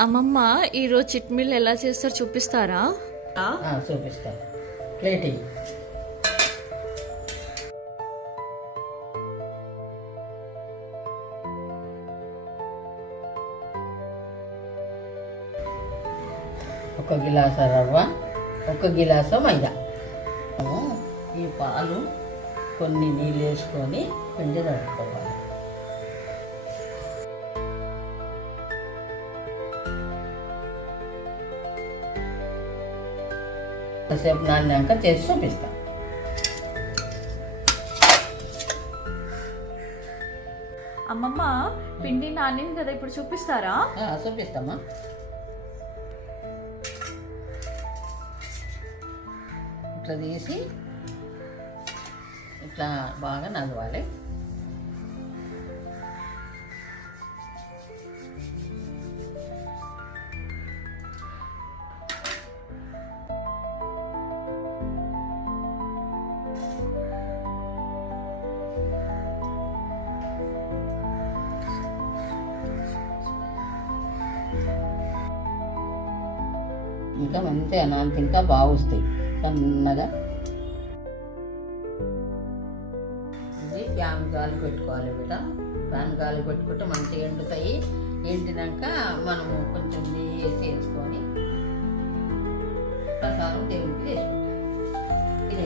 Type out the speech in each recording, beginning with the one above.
అమ్మమ్మ ఈరోజు చిట్మిల్ ఎలా చేస్తారో చూపిస్తారా? చూపిస్తాను ప్లేట్ ఒక గిలాస రవ్వ ఒక గిలాస మైదా. ఈ పాలు కొన్ని నీళ్ళు వేసుకొని పిండి తడుపుకోవాలి. కాసేపు నాన్నాక చేసి చూపిస్తాను అమ్మమ్మ పిండి నానింది కదా ఇప్పుడు చూపిస్తారా? చూపిస్తామా? ఇట్లా తీసి ఇట్లా బాగా నలవాలి ఇంకా మంచి అనాంత ఇంకా బాగా వస్తాయి సన్నగా. ఇది ఫ్యాన్ గాలి పెట్టుకోవాలి బిడ్డ. ఫ్యాన్ గాలి పెట్టుకుంటే మంచిగా ఎండుతాయి. ఎండినాక మనము కొంచెం నెయ్యి వేసి వేసుకొని ప్రసాదం దేవునికి చేసి ఇది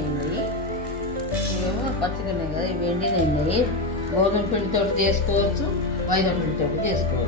ఇవేమో పచ్చిగా ఉన్నాయి కదా ఇవి ఎండిన గోధుమ పిండితో చేసుకోవచ్చు మైదా పిండితో చేసుకోవచ్చు.